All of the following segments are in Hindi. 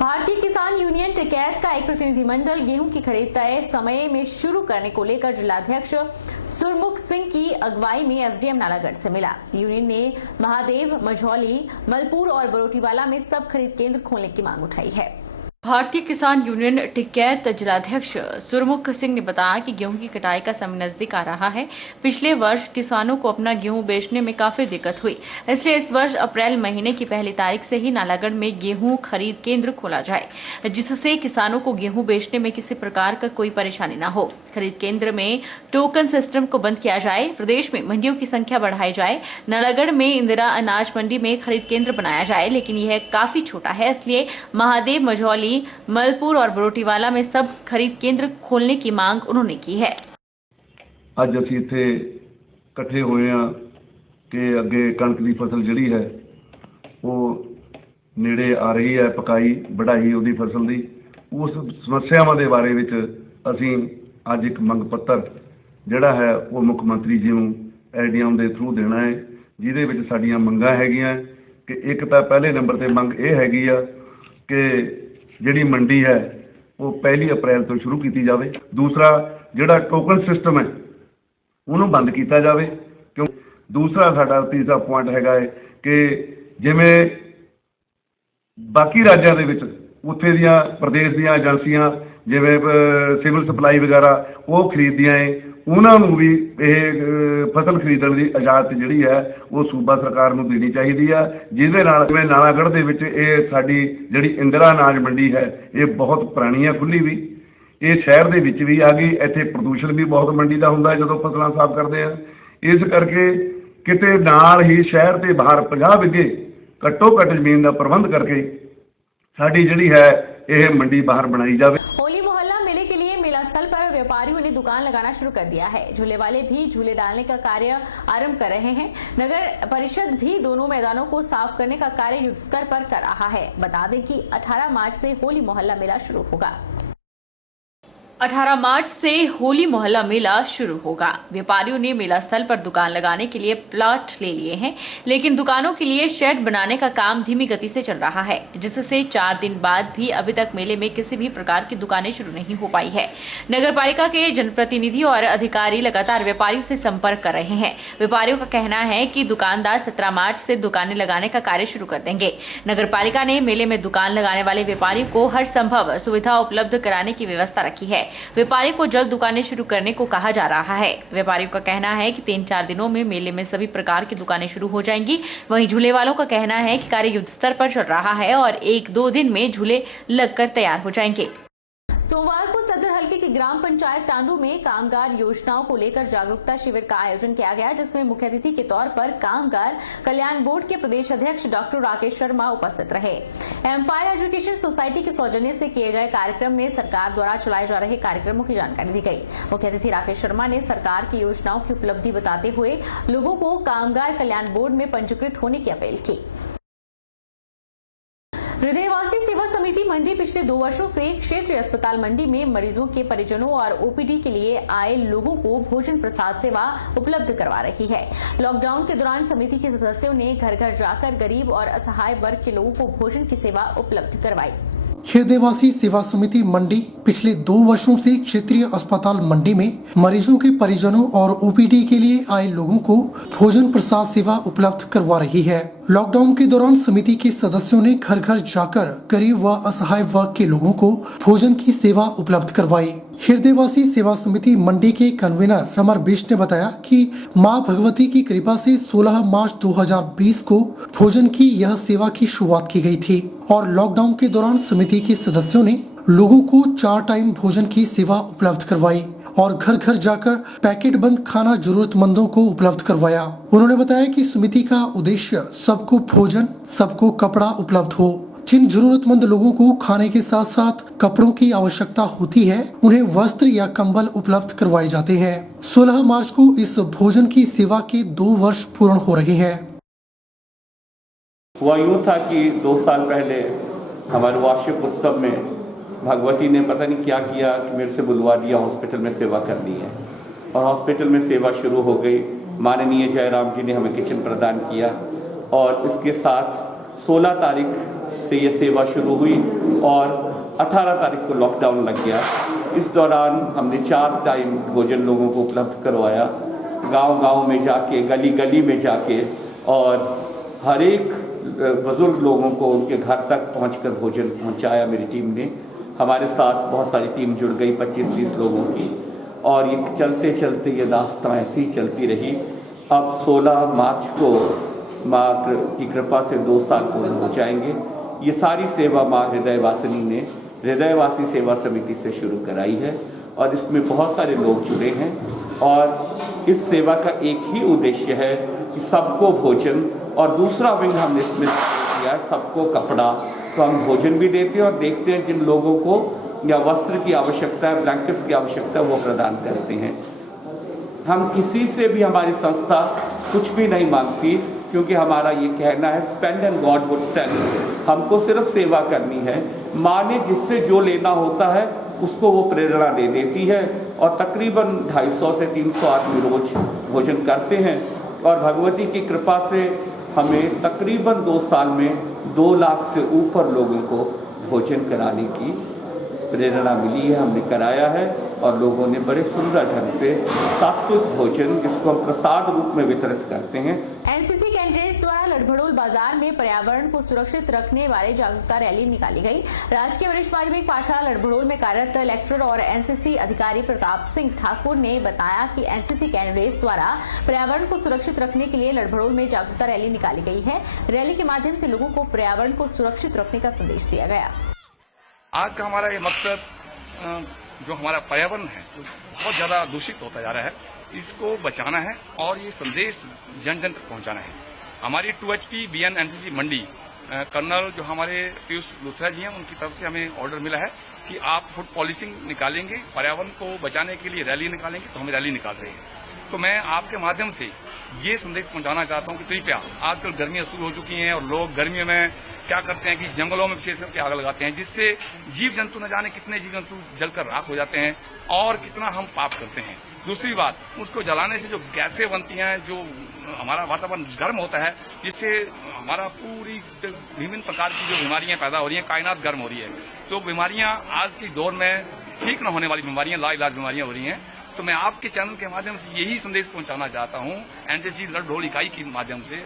भारतीय किसान यूनियन टिकैत का एक प्रतिनिधिमंडल गेहूं की खरीद तय समय में शुरू करने को लेकर जिलाध्यक्ष सुरमुख सिंह की अगुवाई में एसडीएम नालागढ़ से मिला। यूनियन ने महादेव, मझौली, मलपुर और बरोटीवाला में सब खरीद केंद्र खोलने की मांग उठाई है। भारतीय किसान यूनियन टिकैत जिलाध्यक्ष सुरमुख सिंह ने बताया कि गेहूं की कटाई का समय नजदीक आ रहा है। पिछले वर्ष किसानों को अपना गेहूं बेचने में काफी दिक्कत हुई, इसलिए इस वर्ष अप्रैल महीने की पहली तारीख से ही नालागढ़ में गेहूं खरीद केंद्र खोला जाए, जिससे किसानों को गेहूं बेचने में किसी प्रकार का कोई परेशानी न हो। खरीद केंद्र में टोकन सिस्टम को बंद किया जाए, प्रदेश में मंडियों की संख्या बढ़ाई जाए। नालागढ़ में इंदिरा अनाज मंडी में खरीद केंद्र बनाया जाए, लेकिन यह काफी छोटा है, इसलिए महादेव, मझौली, मलपुर और बरोटीवाला में सब खरीद केंद्र खोलने की मांग उन्होंने की है। ਅੱਜ ਅਸੀਂ ਇੱਥੇ ਇਕੱਠੇ ਹੋਏ ਹਾਂ ਕਿ ਅੱਗੇ ਕਣਕ ਦੀ ਫਸਲ ਜਿਹੜੀ ਹੈ ਉਹ ਨੇੜੇ ਆ ਰਹੀ ਹੈ, ਪਕਾਈ ਵਢਾਈ ਉਹਦੀ ਫਸਲ ਦੀ, ਉਸ ਸਮੱਸਿਆਵਾਂ ਦੇ ਬਾਰੇ ਵਿੱਚ ਅਸੀਂ ਅੱਜ ਇੱਕ ਮੰਗ ਪੱਤਰ ਜਿਹੜਾ ਹੈ ਉਹ ਮੁੱਖ ਮੰਤਰੀ ਜੀ ਨੂੰ ਐਡੀਐਮ ਦੇ ਥਰੂ ਦੇਣਾ ਹੈ, ਜਿਹਦੇ ਵਿੱਚ ਸਾਡੀਆਂ ਮੰਗਾਂ ਹੈਗੀਆਂ ਕਿ ਇੱਕ ਤਾਂ ਪਹਿਲੇ ਨੰਬਰ ਤੇ ਮੰਗ ਇਹ ਹੈਗੀ ਆ ਕਿ ਜਿਹੜੀ ਮੰਡੀ है वो 1 अप्रैल ਤੋਂ ਸ਼ੁਰੂ ਕੀਤੀ ਜਾਵੇ। दूसरा ਜਿਹੜਾ ਟੋਕਨ ਸਿਸਟਮ ਹੈ ਉਹਨੂੰ ਬੰਦ ਕੀਤਾ ਜਾਵੇ, ਕਿਉਂ दूसरा ਸਾਡਾ ਤੀਸਰਾ ਪੁਆਇੰਟ ਹੈਗਾ ਹੈ ਕਿ ਜਿਵੇਂ ਬਾਕੀ ਰਾਜਾਂ ਦੇ ਵਿੱਚ ਉੱਥੇ ਦੀਆਂ ਪ੍ਰਦੇਸ਼ ਦੀਆਂ ਏਜੰਸੀਆਂ ਜਿਵੇਂ ਸਿਵਲ ਸਪਲਾਈ ਵਗੈਰਾ ਉਹ ਖਰੀਦਦੀਆਂ ਹੈ, ਉਹਨਾਂ ਨੂੰ ਵੀ ਇਹ ਫਸਲ ਖਰੀਦਣ ਦੀ ਇਜਾਜ਼ਤ ਜਿਹੜੀ ਹੈ ਉਹ ਸੂਬਾ ਸਰਕਾਰ ਨੂੰ ਦੇਣੀ ਚਾਹੀਦੀ ਹੈ, ਜਿਹਦੇ ਨਾਲ ਜਿਵੇਂ ਨਾਲਾਗੜ੍ਹ ਦੇ ਵਿੱਚ ਇਹ ਸਾਡੀ ਜਿਹੜੀ ਇੰਦਰਾ ਅਨਾਜ ਮੰਡੀ ਹੈ ਇਹ ਬਹੁਤ ਪੁਰਾਣੀ ਹੈ, ਖੁੱਲੀ ਵੀ, ਇਹ ਸ਼ਹਿਰ ਦੇ ਵਿੱਚ ਵੀ ਆ ਗਈ। ਇੱਥੇ ਪ੍ਰਦੂਸ਼ਣ ਵੀ ਬਹੁਤ ਮੰਡੀ ਦਾ ਹੁੰਦਾ ਜਦੋਂ ਫਸਲਾਂ ਸਾਫ਼ ਕਰਦੇ ਆ, ਇਸ ਕਰਕੇ ਕਿਤੇ ਨਾਲ ਹੀ ਸ਼ਹਿਰ ਦੇ ਬਾਹਰ 50 ਵਿਗੇ ਘੱਟੋ ਘੱਟ ਜ਼ਮੀਨ ਦਾ ਪ੍ਰਬੰਧ ਕਰਕੇ ਸਾਡੀ ਜਿਹੜੀ ਹੈ ਇਹ मंडी बाहर बनाई जाए। होली मोहल्ला मेले के लिए मेला स्थल पर व्यापारियों ने दुकान लगाना शुरू कर दिया है। झूले वाले भी झूले डालने का कार्य आरंभ कर रहे हैं। नगर परिषद भी दोनों मैदानों को साफ करने का कार्य युद्ध स्तर पर कर रहा है। बता दें कि 18 मार्च से होली मोहल्ला मेला शुरू होगा। 18 मार्च से होली मोहल्ला मेला शुरू होगा। व्यापारियों ने मेला स्थल पर दुकान लगाने के लिए प्लॉट ले लिए हैं, लेकिन दुकानों के लिए शेड बनाने का काम धीमी गति से चल रहा है, जिससे 4 दिन बाद भी अभी तक मेले में किसी भी प्रकार की दुकानें शुरू नहीं हो पाई है। नगर पालिका के जनप्रतिनिधि और अधिकारी लगातार व्यापारियों से संपर्क कर रहे हैं। व्यापारियों का कहना है कि दुकानदार 17 मार्च से दुकानें लगाने का कार्य शुरू कर देंगे। नगर पालिका ने मेले में दुकान लगाने वाले व्यापारियों को हर संभव सुविधा उपलब्ध कराने की व्यवस्था रखी है। व्यापारी को जल्द दुकानें शुरू करने को कहा जा रहा है। व्यापारियों का कहना है कि 3-4 दिनों में मेले में सभी प्रकार की दुकानें शुरू हो जाएंगी। वहीं झूले वालों का कहना है कि कार्य युद्ध स्तर पर चल रहा है और 1-2 दिन में झूले लगकर तैयार हो जाएंगे। सोमवार को सदर हलके की ग्राम पंचायत टांडू में कामगार योजनाओं को लेकर जागरूकता शिविर का आयोजन किया गया, जिसमें मुख्य अतिथि के तौर पर कामगार कल्याण बोर्ड के प्रदेश अध्यक्ष डॉक्टर राकेश शर्मा उपस्थित रहे। एम्पायर एजुकेशन सोसाइटी के सौजन्य से किए गए कार्यक्रम में सरकार द्वारा चलाए जा रहे कार्यक्रमों की जानकारी दी गई। मुख्य अतिथि राकेश शर्मा ने सरकार की योजनाओं की उपलब्धि बताते हुए लोगों को कामगार कल्याण बोर्ड में पंजीकृत होने की अपील की। हृदयवासी सेवा समिति मंडी पिछले 2 वर्षों से क्षेत्रीय अस्पताल मंडी में मरीजों के परिजनों और ओपीडी के लिए आए लोगों को भोजन प्रसाद सेवा उपलब्ध करवा रही है। लॉकडाउन के दौरान समिति के सदस्यों ने घर घर जाकर गरीब और असहाय वर्ग के लोगों को भोजन की सेवा उपलब्ध करवाई। हृदयवासी सेवा समिति मंडी पिछले 2 वर्षों से क्षेत्रीय अस्पताल मंडी में मरीजों के परिजनों और ओपीडी के लिए आए लोगों को भोजन प्रसाद सेवा उपलब्ध करवा रही है। लॉकडाउन के दौरान समिति के सदस्यों ने घर घर जाकर गरीब व असहाय वर्ग के लोगों को भोजन की सेवा उपलब्ध करवाई। हृदयवासी सेवा समिति मंडी के कन्वीनर रमर बिश ने बताया कि मां भगवती की कृपा से 16 मार्च 2020 को भोजन की यह सेवा की शुरुआत की गई थी और लॉकडाउन के दौरान समिति के सदस्यों ने लोगों को 4 टाइम भोजन की सेवा उपलब्ध करवाई और घर घर जाकर पैकेट बंद खाना जरूरतमंदों को उपलब्ध करवाया। उन्होंने बताया कि समिति का उद्देश्य सबको भोजन, सबको कपड़ा उपलब्ध हो। जिन जरूरतमंद लोगों को खाने के साथ साथ कपड़ों की आवश्यकता होती है, उन्हें वस्त्र या कंबल उपलब्ध करवाए जाते हैं। 16 मार्च को इस भोजन की सेवा के 2 वर्ष पूर्ण हो रहे हैं। हुआ यूँ था कि 2 साल पहले हमारे वार्षिक उत्सव में भगवती ने पता नहीं क्या किया कि मेरे से बुलवा दिया, हॉस्पिटल में सेवा करनी है और हॉस्पिटल में सेवा शुरू हो गई। माननीय जयराम जी ने हमें किचन प्रदान किया और इसके साथ 16 तारीख से ये सेवा शुरू हुई और 18 तारीख को लॉकडाउन लग गया। इस दौरान हमने 4 टाइम भोजन लोगों को उपलब्ध करवाया, गांव-गांव में जाके, गली-गली में जाके, और हर एक बुजुर्ग लोगों को उनके घर तक पहुंचकर भोजन पहुंचाया मेरी टीम ने। हमारे साथ बहुत सारी टीम जुड़ गई, 25-30 लोगों की, और ये चलते चलते ये दास्तां ऐसी चलती रही। अब 16 मार्च को माँ की कृपा से 2 साल पूर्ण हो जाएंगे। ये सारी सेवा माँ हृदयवासिनी ने हृदयवासी सेवा समिति से शुरू कराई है और इसमें बहुत सारे लोग जुड़े हैं, और इस सेवा का एक ही उद्देश्य है कि सबको भोजन, और दूसरा विंग हमने इसमें किया है सबको कपड़ा। तो हम भोजन भी देते हैं और देखते हैं जिन लोगों को या वस्त्र की आवश्यकता है, ब्लैंकेट्स की आवश्यकता है, वो प्रदान करते हैं। हम किसी से भी, हमारी संस्था कुछ भी नहीं मांगती, क्योंकि हमारा ये कहना है spend and God would send. हमको सिर्फ सेवा करनी है। माँ ने जिससे जो लेना होता है उसको वो प्रेरणा दे देती है, और तकरीबन 250 से 300 आदमी रोज भोजन करते हैं, और भगवती की कृपा से हमें तकरीबन 2 साल में 2 लाख से ऊपर लोगों को भोजन कराने की प्रेरणा मिली है। हमने कराया है और लोगों ने बड़े सुंदर ढंग से सात्विक भोजन, जिसको हम प्रसाद रूप में वितरित करते हैं। एनसीसी कैडेट्स द्वारा लड़भड़ोल बाजार में पर्यावरण को सुरक्षित रखने वाले जागरूकता रैली निकाली गई। राजकीय वरिष्ठ माध्यमिक पाठशाला लड़भड़ोल में कार्यरत लेक्चरर और एनसीसी अधिकारी प्रताप सिंह ठाकुर ने बताया कि एनसीसी कैडेट्स द्वारा पर्यावरण को सुरक्षित रखने के लिए लड़भड़ोल में जागरूकता रैली निकाली गई है। रैली के माध्यम से लोगों को पर्यावरण को सुरक्षित रखने का संदेश दिया गया। आज का हमारा ये मकसद, जो हमारा पर्यावरण है जो बहुत ज्यादा दूषित होता जा रहा है, इसको बचाना है और ये संदेश जन जन तक पहुंचाना है। हमारी 2HP BN NCC मंडी कर्नल जो हमारे पीयूष लुथरा जी हैं, उनकी तरफ से हमें ऑर्डर मिला है कि आप फूड पॉलिसिंग निकालेंगे, पर्यावरण को बचाने के लिए रैली निकालेंगे, तो हम रैली निकाल रहे हैं। तो मैं आपके माध्यम से ये संदेश पहुंचाना चाहता हूं कि कृपया, आजकल गर्मियां शुरू हो चुकी हैं और लोग गर्मियों में क्या करते हैं कि जंगलों में विशेष करके आग लगाते हैं, जिससे जीव जंतु न जाने कितने जीव जंतु जलकर राख हो जाते हैं और कितना हम पाप करते हैं। दूसरी बात, उसको जलाने से जो गैसें बनती हैं, जो हमारा वातावरण गर्म होता है, जिससे हमारा पूरी विभिन्न प्रकार की जो बीमारियां पैदा हो रही हैं, कायनात गर्म हो रही है। तो बीमारियां आज की दौर में ठीक न होने वाली बीमारियां, लाइलाज बीमारियां हो रही हैं। तो मैं आपके चैनल के माध्यम से यही संदेश पहुंचाना चाहता हूं एनसीसी लड़भड़ोल इकाई के माध्यम से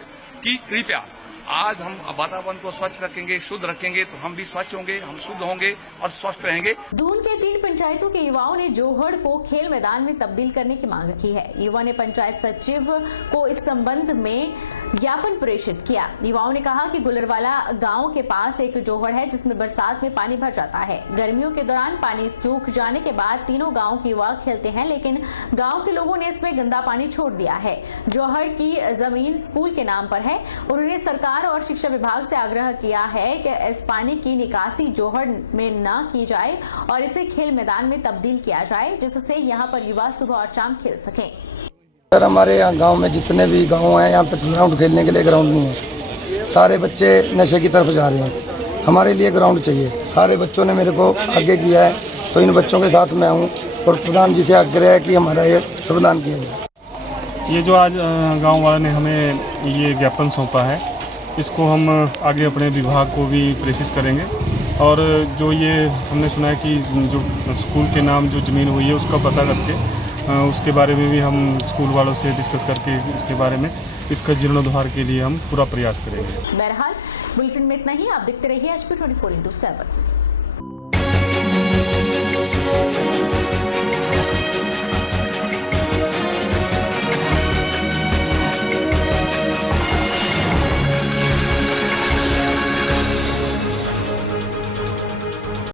कि कृपया आज हम वातावरण को स्वच्छ रखेंगे, शुद्ध रखेंगे, तो हम भी स्वच्छ होंगे, हम शुद्ध होंगे और स्वस्थ रहेंगे। दून के 3 पंचायतों के युवाओं ने जोहड़ को खेल मैदान में तब्दील करने की मांग रखी है। युवा ने पंचायत सचिव को इस संबंध में ज्ञापन प्रेषित किया। युवाओं ने कहा कि गुलरवाला गांव के पास एक जोहड़ है जिसमें बरसात में पानी भर जाता है। गर्मियों के दौरान पानी सूख जाने के बाद तीनों गाँव के युवा खेलते हैं, लेकिन गाँव के लोगों ने इसमें गंदा पानी छोड़ दिया है। जोहड़ की जमीन स्कूल के नाम पर है। उन्होंने सरकार और शिक्षा विभाग से आग्रह किया है कि इस पानी की निकासी जोहड़ में न की जाए और इसे खेल मैदान में तब्दील किया जाए, जिससे यहाँ पर युवा सुबह और शाम खेल सकें। सर, हमारे यहाँ गांव में जितने भी गांव हैं, यहाँ पे ग्राउंड खेलने के लिए ग्राउंड नहीं है। सारे बच्चे नशे की तरफ जा रहे हैं। हमारे लिए ग्राउंड चाहिए। सारे बच्चों ने मेरे को आगे किया है, तो इन बच्चों के साथ मैं हूँ और प्रधान जी से आग्रह है कि हमारा ये समाधान किया जाए। ये जो आज गाँव वालों ने हमें ये ज्ञापन सौंपा है, इसको हम आगे अपने विभाग को भी प्रेषित करेंगे। और जो ये हमने सुना है कि जो स्कूल के नाम जो ज़मीन हुई है उसका पता करके उसके बारे में भी हम स्कूल वालों से डिस्कस करके इसके बारे में इसका जीर्णोद्धार के लिए हम पूरा प्रयास करेंगे। बहरहाल बुलेटिन में इतना ही। आप देखते रहिए HP 24x7।